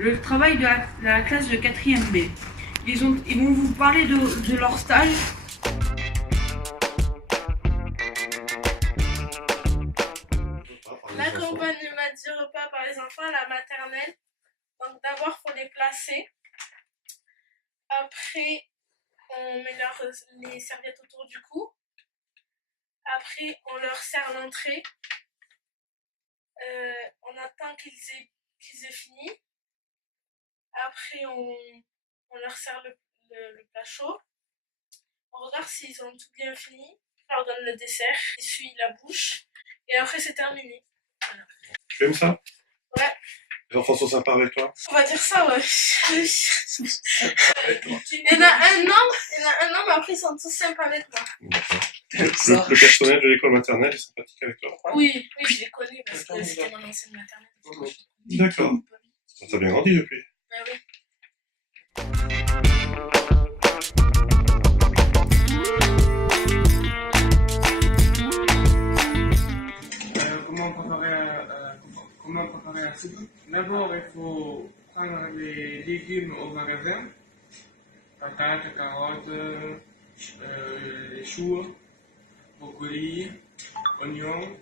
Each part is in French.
le travail de la classe de 4e B. Ils vont vous parler de leur stage. L'accompagnement du repas par les enfants à la maternelle. Donc d'abord, il faut les placer. Après, on met les serviettes autour du cou. Après, on leur sert l'entrée. On attend qu'ils aient fini. Après, on leur sert le plat chaud. On regarde s'ils ont tout bien fini. On leur donne le dessert. Ils essuient la bouche. Et après, c'est terminé. Voilà. Tu aimes ça? Ouais. Les enfants sont sympas avec toi? On va dire ça, ouais. Il y en a un an, mais après, ils sont tous sympas avec moi. D'accord. Le personnel de l'école maternelle est sympathique avec toi? Oui, je les connais parce que c'était mon ancienne maternelle. D'accord. Ça a bien grandi depuis? Bah oui. Comment préparer un soupe? D'abord, il faut prendre les légumes au magasin, patates, carottes, les choux, brocolis, oignons.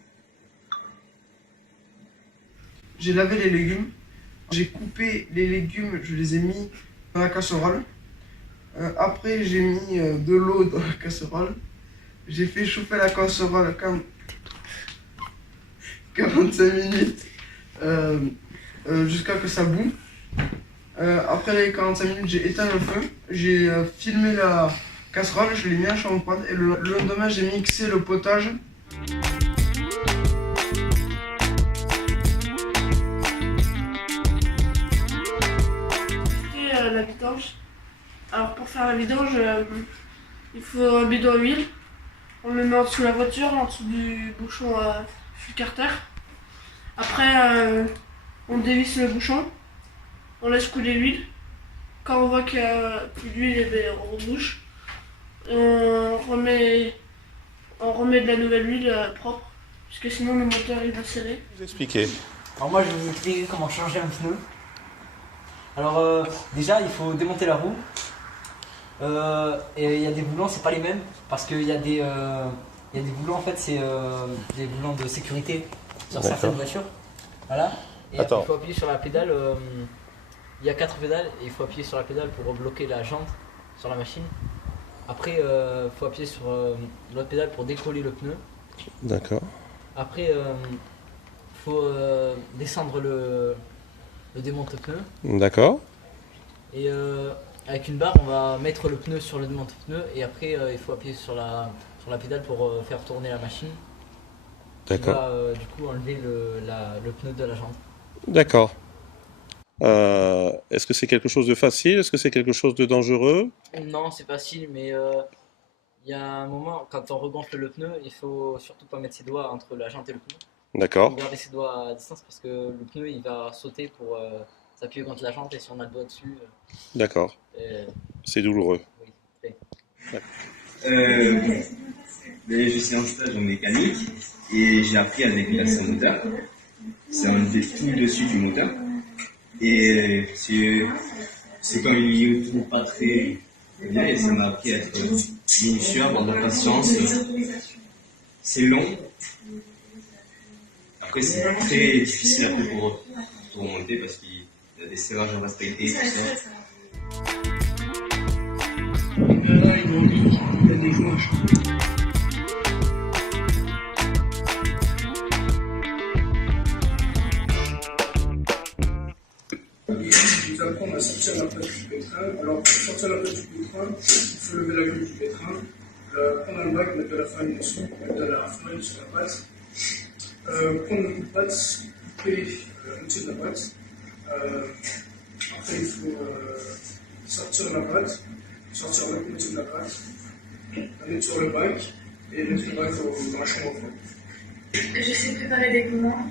J'ai lavé les légumes, j'ai coupé les légumes, je les ai mis dans la casserole. Après, j'ai mis de l'eau dans la casserole. J'ai fait chauffer la casserole 45 minutes jusqu'à que ça bout. Après les 45 minutes, j'ai éteint le feu. J'ai filmé la casserole, je l'ai mis à chambre froide et le lendemain, j'ai mixé le potage. La vidange. Alors pour faire la vidange, il faut un bidon à huile. On le met en dessous de la voiture, en dessous du bouchon fût carter. Après, on dévisse le bouchon, on laisse couler l'huile. Quand on voit qu'il y a plus d'huile, on rebouche. On remet de la nouvelle huile propre, parce que sinon le moteur il va serrer. Vous expliquez. Alors moi je vais vous expliquer comment changer un pneu. Alors déjà il faut démonter la roue. Et il y a des boulons, c'est pas les mêmes, parce qu'il y a des boulons en fait, c'est des boulons de sécurité sur certaines voitures. Voilà. Et après, il faut appuyer sur la pédale. Il y a 4 pédales et il faut appuyer sur la pédale pour rebloquer la jante sur la machine. Après, il faut appuyer sur l'autre pédale pour décoller le pneu. D'accord. Après, il faut descendre le démonte-pneu. D'accord. Et avec une barre, on va mettre le pneu sur le démonte-pneu et après, il faut appuyer sur la pédale pour faire tourner la machine. D'accord. Qui va du coup enlever le pneu de la jante. D'accord. Est-ce que c'est quelque chose de facile? Est-ce que c'est quelque chose de dangereux? Non, c'est facile, mais il y a un moment, quand on regonfle le pneu, il faut surtout pas mettre ses doigts entre la jante et le pneu. D'accord. Il faut garder ses doigts à distance parce que le pneu il va sauter pour s'appuyer contre la jante et si on a le doigt dessus. D'accord. C'est douloureux. Oui, très. Je suis en stage en mécanique et j'ai appris à déclasser un moteur. C'est enlever tout le dessus du moteur. Et c'est comme il ne trouve pas très bien et ça m'a appris à être minutieux, avoir de la patience. C'est long. Après, c'est très difficile après pour tout remonter parce qu'il y a des serrages à respecter et tout ça. Là, il y a des gouaches. Nous apprendre à sortir la plaque du pétrin. Alors, pour sortir la plaque du pétrin, il faut lever la gueule du pétrin, prendre un bac, mettre de la farine dessus, mettre de la farine sur la pâte, prendre une pâte, couper la moitié de la pâte. Après, il faut sortir la pâte, sortir la moitié de la pâte, la mettre sur le bac et mettre le bac dans la chambre au fond. Je sais préparer des commandes.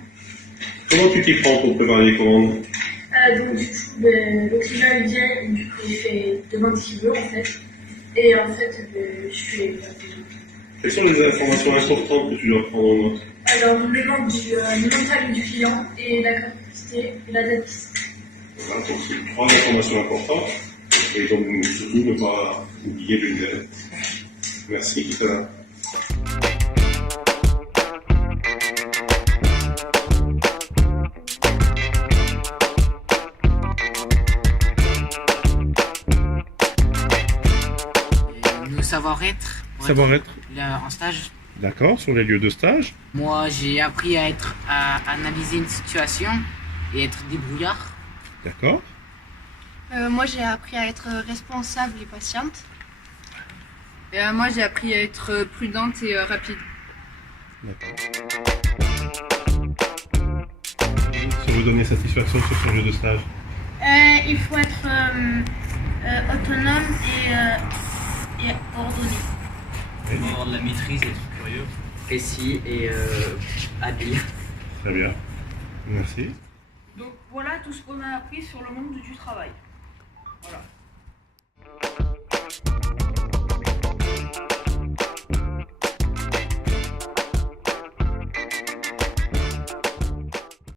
Comment tu t'y prends pour préparer les commandes? Donc du coup, le client il vient, du coup il demande ce qu'il veut en fait. Et en fait, je fais la photo. Quelles sont les informations importantes que tu dois prendre en note? Alors, le nom de famille du client et la quantité et la date. Voilà, donc c'est 3 informations importantes. Et donc, surtout, ne pas oublier l'une d'elles. Merci, tout à l'heure. Nos savoir-être. Savoir-être. En stage. D'accord, sur les lieux de stage. Moi, j'ai appris à analyser une situation et être débrouillard. D'accord. Moi, j'ai appris à être responsable et patiente. Et moi, j'ai appris à être prudente et rapide. D'accord. Si vous donnez satisfaction sur ce lieu de stage. Il faut être autonome et ordonné. Il faut avoir de la maîtrise, être curieux, précis et habile. Très bien. Merci. Donc voilà tout ce qu'on a appris sur le monde du travail. Voilà.